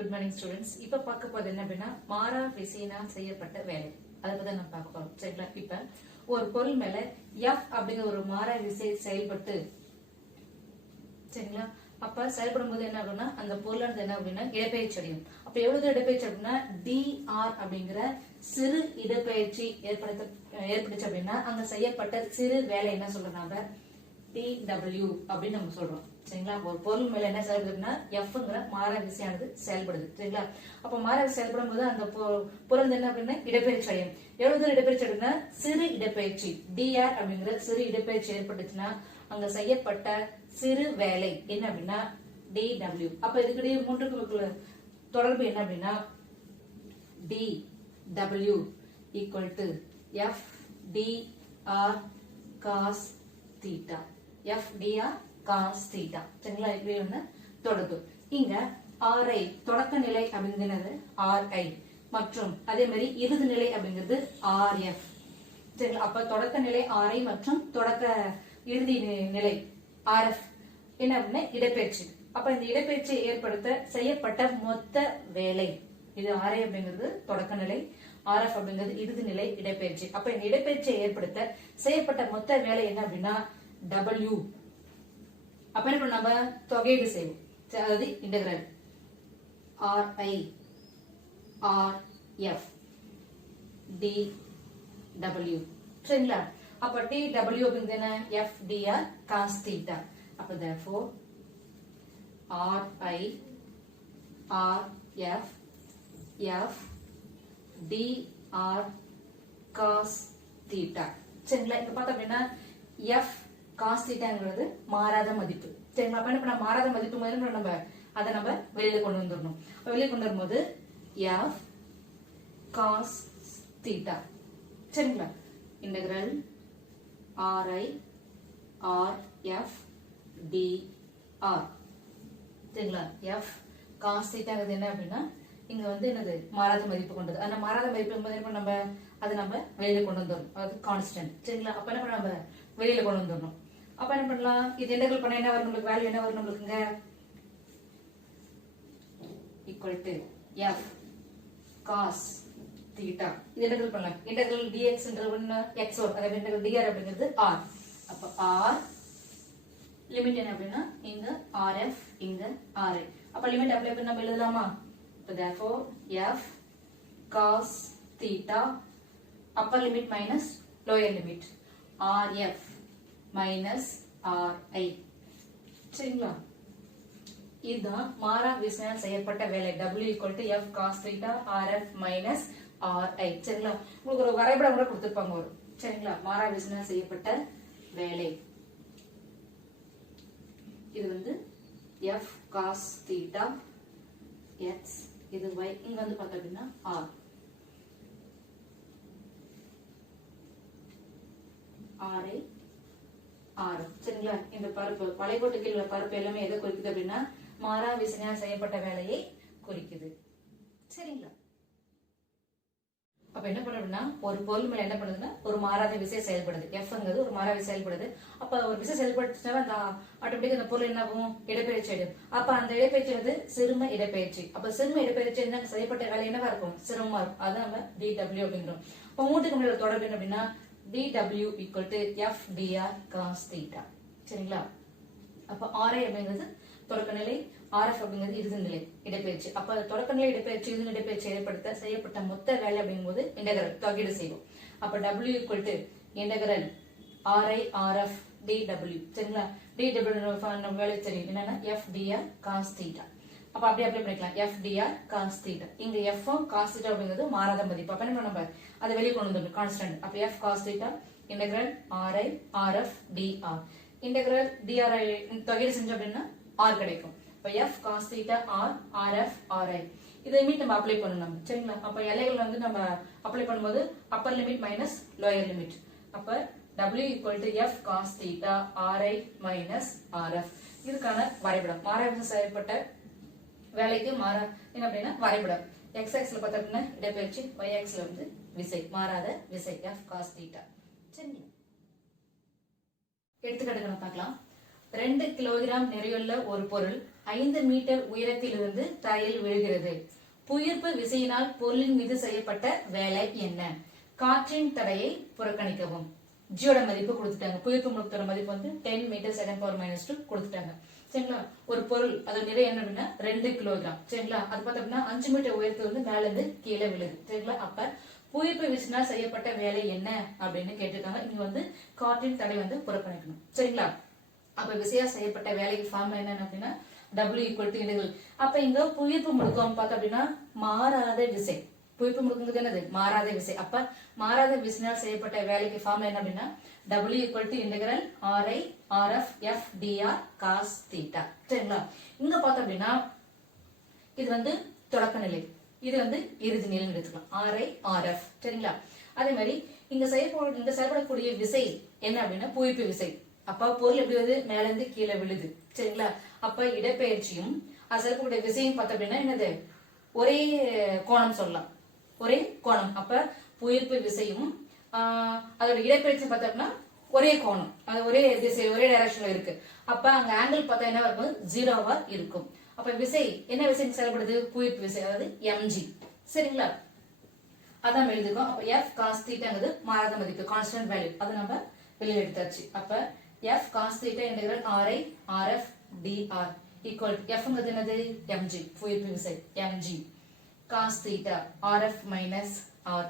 Good morning students. இப்ப பார்க்க போறது என்ன அப்படின்னா மாறா விசையினால் செய்யப்பட்ட வேலை. அதை பத்தி நம்ம பார்க்க போறோம். சரிங்களா? இப்ப ஒரு பொருள் மேல F அப்படிங்கிற ஒரு மாறா விசை செயல்பட்டு, சரிங்களா, அப்ப செயல்படும் போது என்ன ஆகும்னா அந்த பொருளானது என்ன அப்படின்னா இடப்பெயர்ச்சி அடையும். அப்ப எவ்வளவு இடப்பெயர்ச்சி அப்படின்னா dr அப்படிங்கிற சிறு இடப்பெயர்ச்சி ஏற்பட்டுச்சு அப்படின்னா அங்க செய்யப்பட்ட சிறு வேலை என்ன சொல்றாங்க, dw அப்படின்னு நம்ம சொல்றோம். சரிங்களா? ஒரு பொருள் மேல என்ன செயல்படுதுன்னா Fங்கிற மாறா விசையானது செயல்படுது. சரிங்களா? அப்ப மாறா விசை செயல்படும் போது அந்த பொருள் என்ன அப்படின்னா இடப்பெயர்ச்சி அடையும். எவ்வளவு தூரம் இடப்பெயர்ச்சி அடையும்னா சிறு இடப்பெயர்ச்சி dr அப்படிங்கிற சிறு இடப்பெயர்ச்சி ஏற்பட்டுச்சுன்னா அங்க செய்யப்பட்ட சிறு வேலை என்ன அப்படின்னா dw. அப்ப இதுக்கிடையே மூன்றுக்கு தொடர்பு என்ன அப்படின்னா dw equal to f dr cos theta. f dr cos theta. சரிங்களா? இப்படி ஒண்ணு தொடர்பு. இங்க ri தொடக்க நிலை அப்படிங்கிறது ri மற்றும் அதே மாதிரி இறுதி நிலை அப்படிங்கிறது rf. சரிங்களா? அப்ப தொடக்க நிலை ri மற்றும் தொடக்க இறுதி நிலை rf என்ன அப்படின்னா இடப்பெயர்ச்சி. அப்ப இந்த இடப்பெயர்ச்சி ஏற்படுத்த செய்யப்பட்ட மொத்த வேலை இது ri அப்படிங்கிறது தொடக்க நிலை, rf அப்படிங்கிறது இறுதி நிலை இடப்பெயர்ச்சி. அப்ப இந்த இடப்பெயர்ச்சியை ஏற்படுத்த செய்யப்பட்ட மொத்த வேலை என்ன அப்படின்னா w. அப்ப என்ன பண்ண நம்ம தொகையீடு செய்வோம். அதாவது இன்டெகிரல் ri rf dw. சரிங்களா? அப்ப dw அப்படிங்கிறது என்ன, f dr cos theta. அப்ப therefore ri rf f dr cos theta. சரிங்களா? இங்க பார்த்தோம் அப்படின்னா f cos thetaங்கிறது மாறாத மதிப்பு. சரிங்களா? அப்ப என்ன பண்ண மாறாத மதிப்பு மாதிரி நம்ம அதை நம்ம வெளியில கொண்டு வந்துடணும். வெளியே கொண்டு வரும்போது f cos theta. சரிங்களா? Integral ri rf dr. சரிங்களா? f cos thetaங்கிறது என்ன அப்படின்னா இங்க வந்து என்னது மாறாத மதிப்பு கொண்டது. ஆனா மாறாத மதிப்பு நம்ம அதை நம்ம வெளியில கொண்டு வந்துடணும். அது கான்ஸ்டன்ட். சரிங்களா? அப்ப என்ன பண்ண நம்ம வெளியில கொண்டு வந்துடணும். அப்ப என்ன பண்ணலாம், இது இன்டெகிரல் பண்ண என்ன வரும், நம்மளுக்கு வேல்யூ என்ன வரும் நம்மளுக்குங்க, equal to f cos theta. இது இன்டெகிரல் பண்ணலாம். இன்டெகிரல் dx ன்றது x வரும். அதே இன்டெகிரல் dr அப்படிங்கிறது r. அப்ப r லிமிட் என்ன அப்படின்னா இங்க rf இங்க ri. அப்ப லிமிட் அப்ளை பண்ணி நம்ம எழுதலாமா? அப்ப therefore f cos theta upper limit minus lower limit rf minus ri. சரிங்களா? இதுதான் மாறா விசையால் செய்யப்பட்ட வேலை w equal to f cos theta rf minus ri. சரிங்களா? உங்களுக்கு ஒரு வரைபடம் கூட கொடுத்திருப்பாங்க ஒரு. சரிங்களா? மாறா விசையால் செய்யப்பட்ட வேலை இது வந்து f cos theta x, இது y, இங்க வந்து பார்த்தோம் அப்படின்னா r ri r. சரிங்களா? இந்த பருப்பு வளைகோட்டு கீழ் உள்ள பருப்பு எல்லாமே எதை குறிக்குது அப்படின்னா மாறா விசையால் செய்யப்பட்ட வேலையை குறிக்குது. சரிங்களா? அப்ப என்ன பண்ணுறோம்னா ஒரு பொருள் மேல என்ன பண்ணுதுன்னா ஒரு மாறாத விசை செயல்படுது. Fங்கிறது ஒரு மாறா விசை செயல்படுது. அப்ப ஒரு விசை செயல்படுச்சுன்னா அந்த ஆட்டோமேட்டிக்கா அந்த பொருள் என்ன ஆகும், இடப்பெயர்ச்சி ஆயிடும். அப்ப அந்த இடப்பெயர்ச்சி வந்து சிறும இடப்பெயர்ச்சி. அப்ப சிறும இடப்பெயர்ச்சி என்ன செய்யப்பட்ட வேலை என்னவா இருக்கும், சிரமமா இருக்கும். அதான் நம்ம dw அப்படிங்கிறோம். அப்ப மூட்டுக்கு முன்னாடி தொடர்பு என்ன அப்படின்னா dw equal to f dr cos theta. சரிங்களா? அப்ப ri அப்படிங்கிறது தொடக்க நிலை, rf அப்படிங்கிறது இறுதி நிலை இடப்பெயர்ச்சி. அப்ப தொடக்க நிலை இடப்பெயர்ச்சி இறுதி இடப்பெயர்ச்சி ஏற்படுத்த செய்யப்பட்ட மொத்த வேலை அப்படிங்கும்போது இன்டெகிரல் தொகையீடு செய்வோம். அப்ப w equal to integral ri rf dw. சரிங்களா? dw நம்ம வேலை தெரியும் என்னன்னா f dr cos theta. அப்ப அப்படியே அப்ளை பண்ணிக்கலாம் f dr cos theta. இங்க f cos theta அப்படிங்கிறது மாறாத மதிப்பு. அப்ப என்ன நம்ம அதை வெளியே கொண்டு வந்துடணும் கான்ஸ்டன்ட். அப்ப f cos theta integral ri rf dr. Integral dr தொகையீடு செஞ்சோம் அப்படின்னா r கிடைக்கும். அப்ப f cos theta r rf ri இதை மீட் நம்ம அப்ளை பண்ணணும். சரிங்களா? அப்ப எல்லைகள் வந்து நம்ம அப்ளை பண்ணும்போது upper limit minus lower limit. அப்ப w equal to f cos theta ri minus rf. இதுக்கான வரைபடம் மாறா விசை செய்யப்பட்ட வேலைக்கு மாறா என்ன அப்படின்னா வரைபடம் x axல பார்த்தா அப்படின்னா இடப்பெயர்ச்சி, y axல வந்து விசை மாறாத விசை f cos theta. சரிங்களா? எடுத்துக்காட்டுகளை பார்க்கலாம். 2 கிலோகிராம் நிறையுள்ள ஒரு பொருள் 5 மீட்டர் உயரத்திலிருந்து தரையில் விழுகிறது. புவியீர்ப்பு விசையினால் பொருளின் மீது செய்யப்பட்ட வேலை என்ன? காற்றின் தடையை புறக்கணிக்கவும். ஜியோட மதிப்பு கொடுத்துட்டாங்க. புவியீர்ப்பு முடுக்கத்தோட மதிப்பு வந்து 10 மீட்டர் செகண்ட் பவர் -2 கொடுத்துட்டாங்க. சரிங்களா? ஒரு பொருள் அதோட நிறை என்ன அப்படின்னா 2 கிலோகிராம். சரிங்களா? அது பார்த்தோம்னா 5 மீட்டர் உயரத்துல இருந்து மேல இருந்து கீழே விழுது. சரிங்களா? அப்ப புவியீர்ப்பு விசையினால் செய்யப்பட்ட வேலை என்ன அப்படின்னு கேட்டிருக்காங்க. இங்க வந்து காற்றின் தடை வந்து புறக்கணிக்கணும். சரிங்களா? அப்ப விசையா செய்யப்பட்ட வேலைக்கு ஃபார்முலா என்ன அப்படின்னா W = இன்டெகிரல். அப்ப இங்க புவியீர்ப்பு முடுக்கம் பார்த்தோம் அப்படின்னா மாறாத விசை. புவியீர்ப்பு முடுக்கங்கிறது என்னது? மாறாத விசை. அப்ப மாறாத விசையினால் செய்யப்பட்ட வேலைக்கு ஃபார்முலா என்ன அப்படின்னா W = integral Ri Rf F dr cos θ. சரிங்களா? இங்க பார்த்தோம் அப்படின்னா இது வந்து தொடக்க நிலை, இது வந்து இறுதி நிலைன்னு எடுத்துக்கலாம். Ri Rf. சரிங்களா? அதே மாதிரி இங்க செயல்படக்கூடிய விசை என்ன அப்படின்னா புவியீர்ப்பு விசை. அப்ப பொருள் எப்படி வருது? மேல இருந்து கீழே விழுது. சரிங்களா? அப்ப இடப்பெயர்ச்சியும் அது செயல்படக்கூடிய விசையும் பார்த்தோம் அப்படின்னா என்னது? ஒரே கோணம் சொல்லலாம், ஒரே கோணம். அப்ப புவியீர்ப்பு விசையும் அதோட இடப்பெயர்ச்சி பார்த்தோம்னா ஒரே கோணம், அது ஒரே திசை, ஒரே டைரக்ஷன்ல இருக்கு. அப்ப அங்க ஆங்கிள் பார்த்தா என்ன இருக்கும்? 0வா இருக்கும். அப்ப விசை என்ன விசை செயல்படுது? புவியீர்ப்பு விசை, அதாவது mg. சரிங்களா? அதான் எழுதிக்கோ. அப்ப F cos θங்கிறது மாறாத மதிப்பு, கான்ஸ்டன்ட் வேல்யூ. அதை நம்ம வெளியே எடுத்தாச்சு. அப்ப F cos θ integral Ri Rf dr equal Fங்கிறது என்னது? mg, புவியீர்ப்பு விசை mg cos θ Rf minus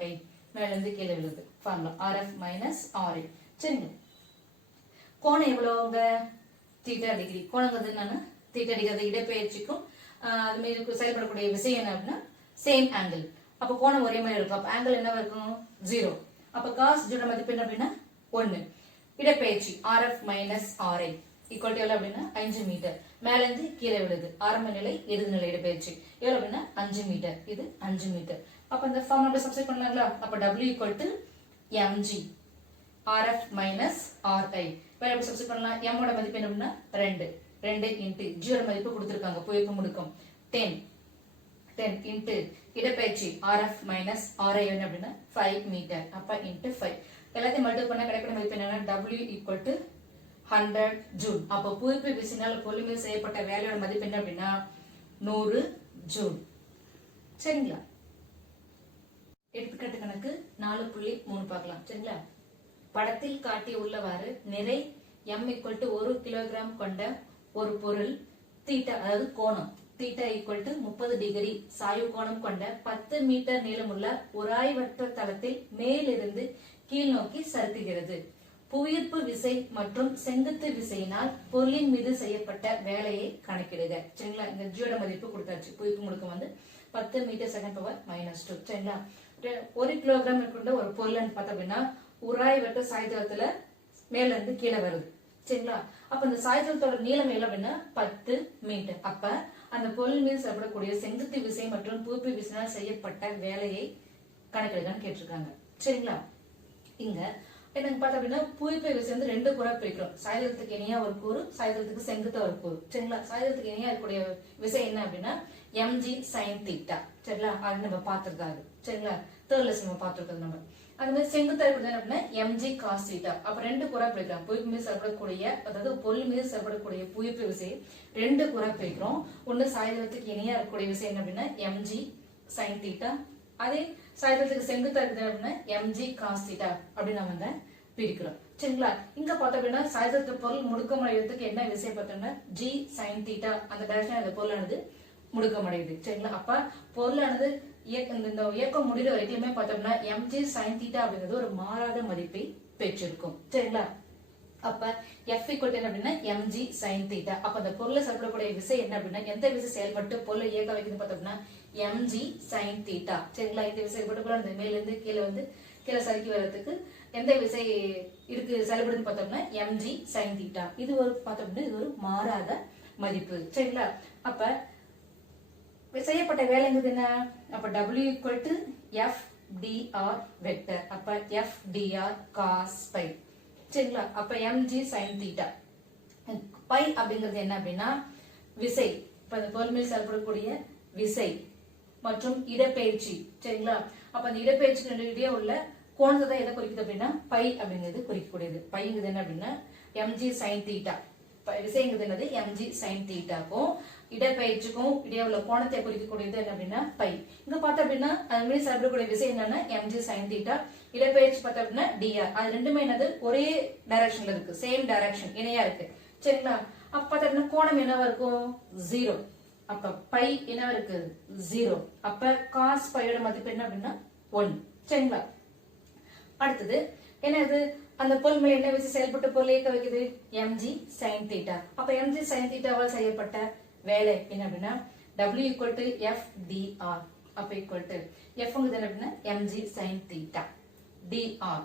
Ri. மேல இருந்து கீழே விழுது ஃபார்முலா Rf minus Ri. சரிங்க. கோணம் எவ்வளவுங்க? θ டிகிரி. கோணங்கிறது என்னன்னா θ டிகிரி இடப்பெயர்ச்சிக்கும் அது மீது செயல்படக்கூடிய விசை என்ன அப்படின்னா சேம் ஆங்கிள். அப்ப கோணம் ஒரே மாதிரி இருக்கும். அப்ப ஆங்கிள் என்னவா இருக்கும்? 0. அப்ப cos ஜோட மதிப்பு என்ன அப்படின்னா 1. இடப்பெயர்ச்சி Rf minus Ri equal to எவ்வளவு அப்படின்னா 5 மீட்டர். மேல இருந்து கீழே விழுது. ஆரம்ப நிலை இறுதி நிலை இடப்பெயர்ச்சி எவ்வளவு அப்படின்னா 5 மீட்டர். இது 5 மீட்டர். அப்ப இந்த ஃபார்முலா சப்ஸ்டிட்யூட் பண்ணலாங்களா? அப்ப W = mg Rf minus Ri. வேற எப்படி சப்ஸ்டிட்யூட் பண்ணலாம்? m ஓட மதிப்பு என்ன அப்படின்னா 2. 2 இன்டு g ஓட மதிப்பு கொடுத்திருக்காங்க, புவியீர்ப்பு முடுக்கம் 10 இன்டு இடப்பெயர்ச்சி Rf minus Ri என்ன அப்படின்னா 5 மீட்டர். அப்ப இன்டு 5 எல்லாத்தையும் மல்டிப்ளை பண்ணா கிடைக்கிற மதிப்பு என்னன்னா W = 100 ஜூல். அப்ப புவியீர்ப்பு விசையினால் பொருள் மீது செய்யப்பட்ட வேலையோட மதிப்பு என்ன அப்படின்னா 100 ஜூல். சரிங்களா? எடுத்துக்காட்டு கணக்கு 4.3 பார்க்கலாம். சரிங்களா? படத்தில் காட்டி உள்ளவாறு நிறை m = 1 கிலோகிராம் கொண்ட ஒரு பொருள் θ, அதாவது கோணம் θ = 30 டிகிரி சாய்வு கோணம் கொண்ட 10 மீட்டர் நீளமுள்ள உராய்வற்ற தளத்தில் மேலிருந்து கீழ் நோக்கி சறுக்குகிறது. புவியீர்ப்பு விசை மற்றும் செங்குத்து விசையினால் பொருளின் மீது செய்யப்பட்ட வேலையை கணக்கிடுக. சரிங்களா? இந்த ஜியோட மதிப்பு கொடுத்தாச்சு. புவியீர்ப்பு முடுக்கம் வந்து 10 மீட்டர் செகண்ட் பவர் -2. சரிங்களா? 1 கிலோகிராம் கொண்ட ஒரு பொருள்னு பார்த்தோம் அப்படின்னா உராய்வற்ற சாய்தளத்துல மேல இருந்து கீழே வருது. சரிங்களா? அப்ப இந்த சாய்தளத்தோட நீளம் எவ்வளவு அப்படின்னா 10 மீட்டர். அப்ப அந்த பொருள் மீது செயல்படக்கூடிய செங்குத்து விசை மற்றும் புவியீர்ப்பு விசையினால் செய்யப்பட்ட வேலையை கணக்கிடுங்கன்னு கேட்டிருக்காங்க. சரிங்களா? இங்க எனக்கு பார்த்தா அப்படின்னா புவியீர்ப்பு விசை வந்து 2 கூறா பிரிக்கிறோம். சாய்தளத்துக்கு இணையா ஒரு கூறு, சாய்தளத்துக்கு செங்குத்தா ஒரு கூறு. சரிங்களா? சாய்தளத்துக்கு இணையா இருக்கக்கூடிய விசை என்ன அப்படின்னா mg sin θ. சரிங்களா? அது நம்ம பார்த்திருக்காது. சரிங்களா? தேர்ட் லெசன் நம்ம பார்த்திருக்கிறது நம்ம. அது மாதிரி செங்குத்தா இருக்கிறது என்ன அப்படின்னா mg cos θ. அப்ப 2 கூறா பிரிக்கிறோம். புவியீர்ப்பு மீது செயல்படக்கூடிய, அதாவது பொருள் மீது செயல்படக்கூடிய புவியீர்ப்பு விசை 2 கூறா பிரிக்கிறோம். ஒண்ணு சாய்தளத்துக்கு இணையா இருக்கக்கூடிய விசை என்ன அப்படின்னா mg sin θ. அதே சாய்தளத்துக்கு செங்குத்தா இருக்குது அப்படின்னா mg cos θ அப்படின்னு நம்ம வந்து பிரிக்கிறோம். சரிங்களா? இங்க பார்த்தோம் அப்படின்னா சாய்தளத்து பொருள் முடுக்கம் அடைவதற்கு என்ன விசை பார்த்தோம்னா g sin θ. அந்த டைரக்ஷன் அந்த பொருளானது முடுக்கம் அடையுது. சரிங்களா? அப்ப பொருளானது இந்த இயக்கம் முடிகிற வரைக்குமே பார்த்தோம்னா mg sin θ அப்படிங்கிறது ஒரு மாறாத மதிப்பை பெற்றிருக்கும். சரிங்களா? அப்ப F = என்ன அப்படின்னா mg sin θ. அப்ப அந்த பொருளை செயல்படக்கூடிய விசை என்ன அப்படின்னா எந்த விசை செயல்பட்டு பொருளை இயக்க வைக்குது பார்த்தோம்னா mg sin θ. சரிங்களா? இந்த விசை செயல்பட்டு அந்த மேல இருந்து கீழே வந்து கீழே சறுக்கி வர்றதுக்கு எந்த விசை இருக்கு செயல்படுதுன்னு பார்த்தோம்னா mg sin θ. இது ஒரு பார்த்தோம்னா இது ஒரு மாறாத மதிப்பு. சரிங்களா? அப்ப செய்யப்பட்ட வேலைங்கிறது என்ன? அப்ப W = F dr வெக்டர். அப்ப F dr cos π. சரிங்களா? அப்ப mg sin θ. π அப்படிங்கிறது என்ன அப்படின்னா விசை, இப்ப இந்த பொருள் மீது செயல்படக்கூடிய விசை மற்றும் இடப்பெயர்ச்சி. சரிங்களா? அப்ப அந்த இடப்பெயர்ச்சிக்கு இடையே உள்ள கோணத்தை தான் எதை குறிக்குது அப்படின்னா பை அப்படிங்கிறது குறிக்கக்கூடியது. பைங்கிறது என்ன அப்படின்னா mg sin θ. விசைங்கிறது என்னது mg sin θக்கும் இடப்பெயர்ச்சிக்கும் இடையே உள்ள கோணத்தை குறிக்கக்கூடியது என்ன அப்படின்னா பை. இங்க பார்த்தோம் அப்படின்னா அது மீது செயல்படக்கூடிய விசை என்னன்னா mg sin θ. இடப்பெயர்ச்சி பார்த்தோம் அப்படின்னா dr. அது ரெண்டுமே என்னது ஒரே டைரக்ஷன்ல இருக்கு, சேம் டைரக்ஷன், இணையா இருக்கு. சரிங்களா? அப்ப பார்த்தோம்னா கோணம் என்னவா இருக்கும்? 0. அப்ப பை என்னவா இருக்கு? 0. அப்ப cos பையோட மதிப்பு என்ன அப்படின்னா 1. சரிங்களா? அடுத்தது என்னது? அந்த பொருள் மேல என்ன விசை செயல்பட்டு பொருளை இயக்க வைக்குது? mg sin θ. அப்ப mg sin θவால் செய்யப்பட்ட வேலை என்ன அப்படின்னா w equal to f dr. அப்ப equal to f ங்கிறது என்ன அப்படின்னா mg sin θ dr.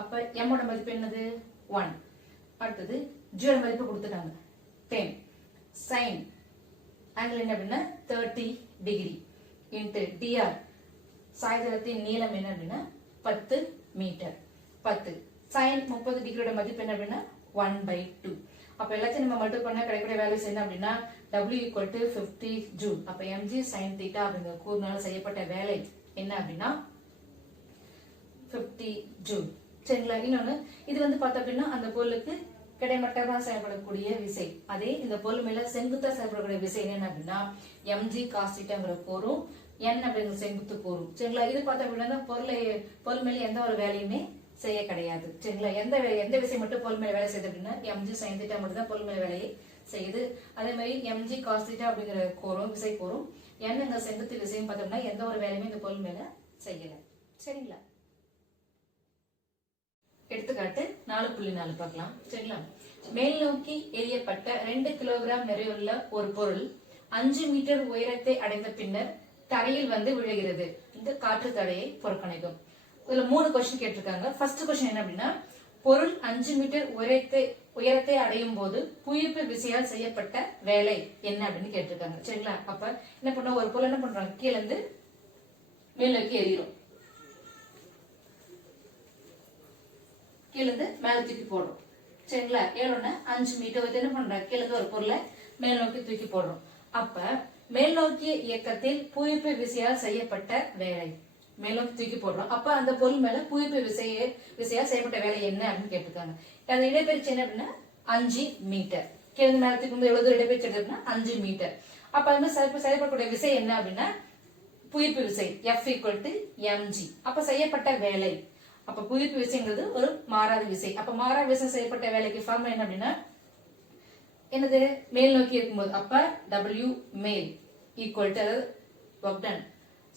அப்ப m ஓட மதிப்பு என்னது? 1. அடுத்தது g ஓட மதிப்பு கொடுத்துட்டாங்க 10. sin ஆங்கிள் என்ன அப்படின்னா 30 டிகிரி into dr. சாய்தளத்தின் நீளம் என்ன அப்படின்னா 10 மீட்டர். 10 sin 30 டிகிரியோட மதிப்பு என்ன அப்படின்னா 1/2. அப்ப எல்லாத்தையும் நம்ம மல்டிபிள் பண்ணா கிடைக்கிற வேல்யூஸ் என்ன அப்படின்னா w equal to 50 ஜூல். அப்ப mg sin θ அப்படிங்கிற கூறுனால செய்யப்பட்ட வேலை என்ன அப்படின்னா 50 ஜூல். சரிங்களா? இன்னொன்னு இது வந்து பார்த்தோம் அப்படின்னா அந்த பொருளுக்கு கிடைமட்டமா செயல்படக்கூடிய விசை. அதே இந்த பொருள் மேல செங்குத்தா செயல்படக்கூடிய விசை என்ன அப்படின்னா mg cos θங்கிற கூறும் n அப்படிங்கிற செங்குத்து கூறும். சரிங்களா? இது பார்த்தோம் அப்படின்னா பொருள் மேல எந்த ஒரு வேலையுமே செய்ய கிடையாது. சரிங்களா? எந்த விசை மட்டும் பொருள் மேல வேலை செய்யுது அப்படின்னா mg sin θ மட்டும் தான் பொருள் மேல வேலையை செய்யுது. அதே மாதிரி mg cos θ அப்படிங்கிற கோரும் விசை கோரும் n செங்குத்து விசையும் பார்த்தோம்னா எந்த ஒரு வேலையுமே இந்த பொருள் மேல செய்யல. சரிங்களா? எடுத்துக்காட்டு 4.4 பார்க்கலாம். சரிங்களா? மேல் நோக்கி எரியப்பட்ட 2 கிலோகிராம் நிறையுள்ள ஒரு பொருள் 5 மீட்டர் உயரத்தை அடைந்த பின்னர் தரையில் வந்து விழுகிறது. இந்த காற்று தடையை புறக்கணிக்கும். இதுல 3 கொஸ்டின் கேட்டிருக்காங்க. ஃபர்ஸ்ட் கொஸ்டின் என்ன அப்படின்னா பொருள் 5 மீட்டர் உயரத்தை அடையும் போது புவியீர்ப்பு விசையால் செய்யப்பட்ட வேலை என்ன அப்படின்னு கேட்டிருக்காங்க. சரிங்களா? அப்ப என்ன பண்ண ஒரு பொருள் என்ன பண்றாங்க கீழே இருந்து மேல் நோக்கி எறிகிறோம், கீழே இருந்து மேல தூக்கி போடுறோம். சரிங்களா? ஏழோன்னா 5 மீட்டர் என்ன பண்றாங்க கீழே இருந்து ஒரு பொருளை மேல் நோக்கி தூக்கி போடுறோம். அப்ப மேல் நோக்கிய இயக்கத்தில் புவியீர்ப்பு விசையால் செய்யப்பட்ட வேலை மேலும் தூக்கி போடுறோம். அப்ப அந்த பொருள் மேல புவியீர்ப்பு விசையால் செய்யப்பட்ட வேலை என்ன அப்படின்னு கேட்டிருக்காங்க. அந்த இடப்பெயர்ச்சி என்ன அப்படின்னா 5 மீட்டர். கீழே மேல தூக்கி எவ்வளவு தூரம் இடப்பெயர்ச்சி அப்படின்னா 5 மீட்டர். அப்ப அது மாதிரி செயல்படக்கூடிய விசை என்ன அப்படின்னா புவியீர்ப்பு விசை F equal to mg. அப்ப செய்யப்பட்ட வேலை, அப்ப புவியீர்ப்பு விசைங்கிறது ஒரு மாறாத விசை. அப்ப மாறாத விசை செய்யப்பட்ட வேலைக்கு ஃபார்முலா என்ன அப்படின்னா என்னது மேல் நோக்கி இருக்கும்போது அப்ப W மேல் equal to work done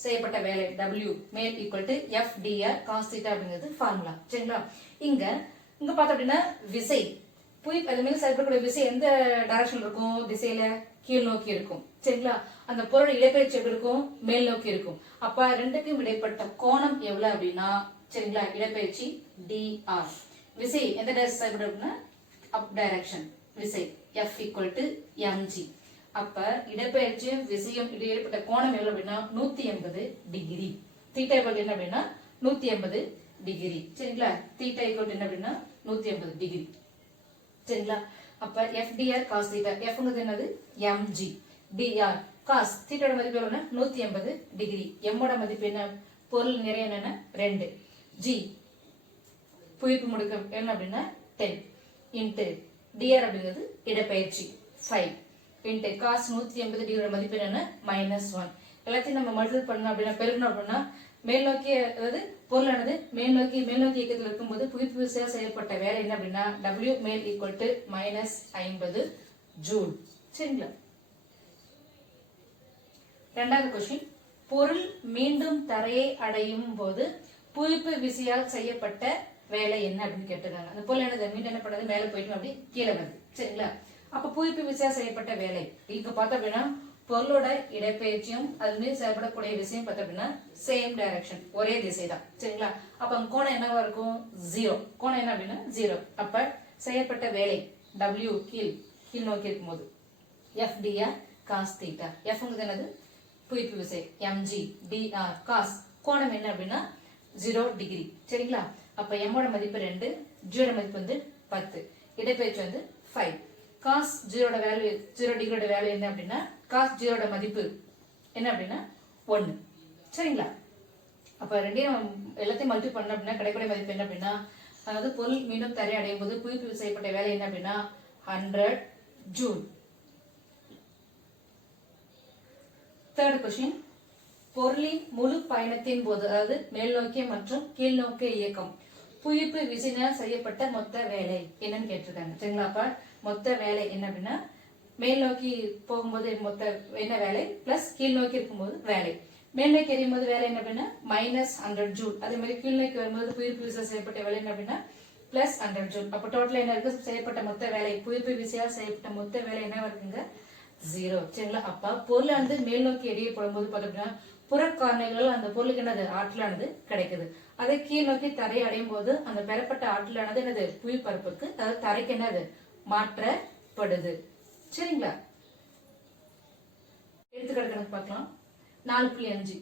செய்யப்பட்ட வேலை W மேல் equal to F dr cos θ அப்படிங்கிறது ஃபார்முலா. சரிங்களா? இங்க பார்த்தோம் அப்படின்னா விசை அது மேல செயல்படக்கூடிய விசை எந்த டைரக்ஷன்ல இருக்கும்? திசையில கீழ் நோக்கி இருக்கும். சரிங்களா? அந்த பொருள் இடப்பெயர்ச்சி எப்படி இருக்கும்? மேல் நோக்கி இருக்கும். அப்ப ரெண்டுக்கும் இடைப்பட்ட கோணம் எவ்வளவு அப்படின்னா சரிங்களா இடப்பெயர்ச்சி dr. விசை எந்த டைரக்ஷன் செயல்படும் அப்படின்னா அப் டைரக்ஷன் விசை F equal to mg. அப்ப இடப்பெயர்ச்சியும் விசையும் இடைப்பட்ட கோணம் எவ்வளவு அப்படின்னா 180 டிகிரி. தீட்டா equal என்ன அப்படின்னா 180 டிகிரி. சரிங்களா? தீட்டா equal என்ன அப்படின்னா 180 டிகிரி. சரிங்களா? அப்ப F dr cos θ. F ங்கிறது என்னது mg. dr cos θ ஓட மதிப்பு எவ்வளவுனா 180 டிகிரி. m ஓட மதிப்பு என்ன? பொருள் நிறைய என்னன்னா 2. g புவியீர்ப்பு முடுக்கம் என்ன அப்படின்னா 10 into dr அப்படிங்கிறது இடப்பெயர்ச்சி 5 into cos 180 டிகிரி மதிப்பு என்னன்னா -1. எல்லாத்தையும் நம்ம மல்டிபிள் பண்ணோம் அப்படின்னா பெருக்கணும் அப்படின்னா மேல் நோக்கி அதாவது பொருளானது மேல் நோக்கி இயக்கத்தில் இருக்கும்போது புவியீர்ப்பு விசையால் செய்யப்பட்ட வேலை என்ன அப்படின்னா W மேல் equal to -50 ஜூல். சரிங்களா? இரண்டாவது கொஸ்டின் பொருள் மீண்டும் தரையை அடையும் போது புவியீர்ப்பு விசையால் செய்யப்பட்ட வேலை என்ன அப்படின்னு கேட்டிருக்காங்க. அந்த பொருள் மீண்டும் என்ன பண்ணது மேல போயிட்டு அப்படி கீழே வருது. சரிங்களா? அப்ப புவியீர்ப்பு விசையால் செய்யப்பட்ட வேலை இங்க பார்த்தோம் அப்படின்னா பொருளோட இடப்பெயர்ச்சியும் அது மீது செயல்படக்கூடிய விஷயம் பார்த்தோம் அப்படின்னா சேம் டைரக்ஷன் ஒரே திசை தான். சரிங்களா? அப்ப கோணம் என்னவா இருக்கும்? 0. கோணம் என்ன அப்படின்னா 0. அப்ப செய்யப்பட்ட வேலை W கீழ் நோக்கி இருக்கும்போது F dr cos θ. F ங்கிறது என்னது புவியீர்ப்பு விசை mg dr cos கோணம் என்ன அப்படின்னா 0 டிகிரி. சரிங்களா? அப்ப m ஓட மதிப்பு 2, g ஓட மதிப்பு வந்து 10, இடப்பெயர்ச்சி வந்து 5. cos 0 டிகிரியோட வேல்யூ என்ன அப்படின்னா cos 0 ஓட மதிப்பு என்ன அப்படின்னா 1. சரிங்களா? அப்ப ரெண்டையும் எல்லாத்தையும் மல்டிபிள் பண்ண அப்படின்னா கிடைக்கூடிய மதிப்பு என்ன அப்படின்னா அதாவது பொருள் மீண்டும் தரை அடையும் போது புவியீர்ப்பு செய்யப்பட்ட வேலை என்ன அப்படின்னா 100 ஜூல். தேர்ட் கொஸ்டின், பொருளின் முழு பயணத்தின் போது, அதாவது மேல் நோக்கிய மற்றும் கீழ் நோக்கிய இயக்கம், புவியீர்ப்பு விசையினால் செய்யப்பட்ட மொத்த வேலை என்னன்னு கேட்டிருக்காங்க. சரிங்களா? அப்ப மொத்த வேலை என்ன அப்படின்னா, மேல் நோக்கி போகும்போது மொத்த என்ன வேலை பிளஸ் கீழ் நோக்கி இருக்கும்போது வேலை. மேல் நோக்கி எறியும் போது வேலை என்ன அப்படின்னா -100 ஜூல். அதே மாதிரி கீழ் நோக்கி வரும்போது புவியீர்ப்பு விசை செய்யப்பட்ட வேலை என்ன அப்படின்னா +100 ஜூல். அப்ப டோட்டல் என்ன இருக்கு? செய்யப்பட்ட மொத்த வேலை, புவியீர்ப்பு விசையால் செய்யப்பட்ட மொத்த வேலை என்ன இருக்குங்க? 0. சரிங்களா? அப்ப பொருள் வந்து மேல் நோக்கி எறியப்படும் போது பார்த்தோம்னா புறக்காரணிகளால் அந்த பொருளுக்கு என்னது? ஆற்றலானது கிடைக்குது. அதை கீழ் நோக்கி தரையை அடையும் போது அந்த பெறப்பட்ட ஆற்றலானது என்னது? புவிப்பரப்புக்கு, அதாவது தரைக்கு என்னது? மாற்றப்படுது. சரிங்களா? எடுத்துக்காட்டு கணக்கு பார்க்கலாம். 4.5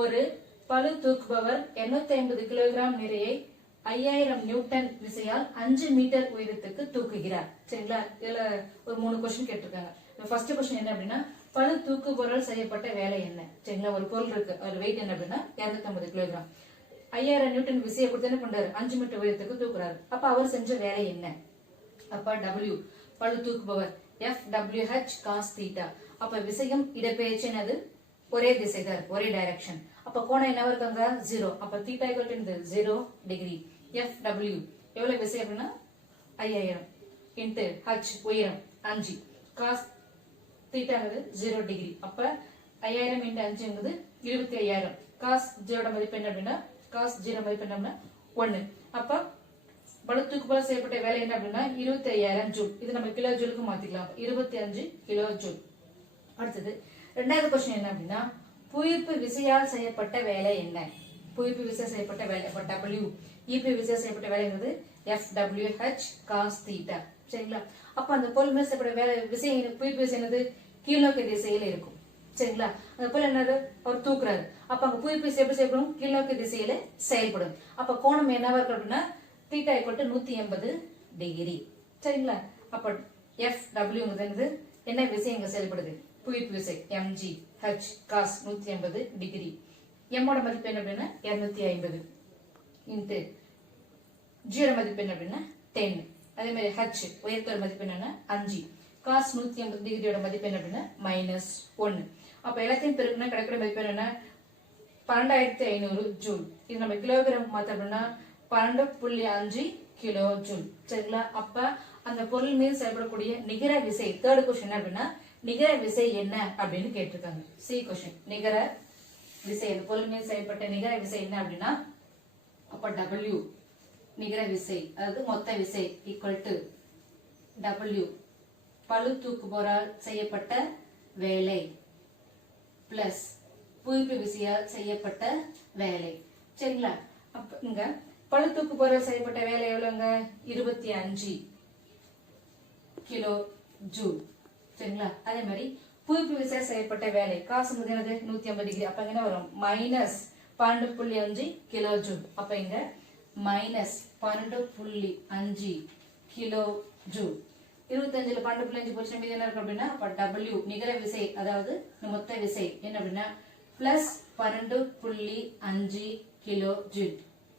ஒரு பளு தூக்குபவர் 250 கிலோகிராம் நிறையை 5000 நியூட்டன் விசையால் 5 மீட்டர் உயரத்துக்கு தூக்குகிறார். சரிங்களா? இதுல ஒரு 3 கொஸ்டின் கேட்டிருக்காங்க. ஃபர்ஸ்ட் கொஸ்டின் என்ன அப்படின்னா, பளு தூக்குபவரால் செய்யப்பட்ட வேலை என்ன? சரிங்களா? ஒரு பொருள் இருக்கு, அது வெயிட் என்ன அப்படின்னா 250 கிலோகிராம். 5000 நியூட்டன் விசையை கொடுத்து என்ன பண்றாரு? 5 மீட்டர் உயரத்துக்கு தூக்குறாரு. அப்ப அவர் செஞ்ச வேலை என்ன? அப்ப W பளு தூக்குபவர், FWH cos θ. அப்ப விசையும் இடப்பெயர்ச்சி என்னது? ஒரே திசை தான், ஒரே டைரக்ஷன். அப்ப கோணம் என்ன இருக்காங்க? 0. அப்ப θ = 0 டிகிரி. FW எவ்வளவு விசை அப்படின்னா 5000 இன்டு H உயரம் 5 cos θ 0 டிகிரி. அப்ப 5000 இன்டு 5 என்பது 25000. cos 0 மதிப்பு என்ன அப்படின்னா cos 0 மதிப்பு என்ன 1. அப்ப பளு தூக்குபவர் செய்யப்பட்ட வேலை என்ன அப்படின்னா 25000 ஜூல். இது நம்ம கிலோ ஜூலுக்கு மாத்திக்கலாம். 25 கிலோ ஜூல். அடுத்தது இரண்டாவது கொஸ்டின் என்ன அப்படின்னா, புவியீர்ப்பு விசையால் செய்யப்பட்ட வேலை என்ன? புவியீர்ப்பு விசை செய்யப்பட்ட வேலை, அப்ப W ஈர்ப்பு விசை செய்யப்பட்ட வேலைங்கிறது FWH cos θ. சரிங்களா? அப்ப அந்த பொருள் மேல் செய்யப்பட்ட வேலை விசை, புவியீர்ப்பு விசை என்னது? கீழ்நோக்கிய திசையில இருக்கும். சரிங்களா? அந்த பொருள் என்னது? அவர் தூக்குறாரு. அப்ப அங்க புவியீர்ப்பு விசை எப்படி செய்யப்படும்? கீழ்நோக்கிய திசையில செயல்படும். அப்ப கோணம் என்னவா இருக்கு அப்படின்னா θ = 180 டிகிரி. சரிங்களா? அப்ப FW என்ன விசை இங்க செயல்படுது? புவியீர்ப்பு விசை mg h cos 180 degree. m ஓட மதிப்பு என்ன அப்படின்னா 250 இன்டு g ஓட மதிப்பு என்ன அப்படின்னா 10. அதே மாதிரி h உயரத்தோட மதிப்பு என்னன்னா 5. cos 180 டிகிரியோட மதிப்பு என்ன அப்படின்னா -1. அப்ப எல்லாத்தையும் பெருக்குனா கிடைக்கிற மதிப்பு என்னன்னா 12500 ஜூல். இது நம்ம கிலோகிராம் மாத்த அப்படின்னா 12.5 கிலோ ஜூல். சரிங்களா? அப்ப அந்த பொருள் மீது செயல்படக்கூடிய நிகர விசை, தேர்ட் கொஸ்டின் அப்படின்னா நிகர விசை என்ன அப்படின்னு கேட்டிருக்காங்க. சி கொஸ்டின், நிகர விசை, அந்த பொருள் மீது செயல்பட்ட நிகர விசை என்ன அப்படின்னா, அப்ப W நிகர விசை, அதாவது மொத்த விசை ஈக்குவல் டு W பளு தூக்குபவரால் செய்யப்பட்ட வேலை பிளஸ் புவியீர்ப்பு விசையால் செய்யப்பட்ட வேலை. சரிங்களா? அப்ப இங்க பளு தூக்குபவரால் செய்யப்பட்ட வேலை எவ்வளவுங்க? 25 கிலோ ஜூல். சரிங்களா? அதே மாதிரி புவியீர்ப்பு விசை செய்யப்பட்ட வேலை காசு என்னது? 180 டிகிரி. அப்ப என்ன வரும்? -12.5 கிலோ ஜூல். அப்ப இங்க -12.5 கிலோ ஜூல். 25ல 12.5 போச்சு மீது என்ன இருக்கு அப்படின்னா, அப்ப W நிகர விசை, அதாவது மொத்த விசை என்ன அப்படின்னா +12.5 கிலோ ஜூல்.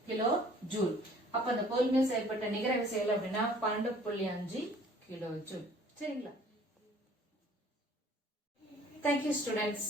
Kilo joule. அப்ப அந்த பொருள் மீது செயல்பட்ட நிகர விசை எவ்வளவு அப்படின்னா 12.5 கிலோ ஜூல். சரிங்களா? Thank you students.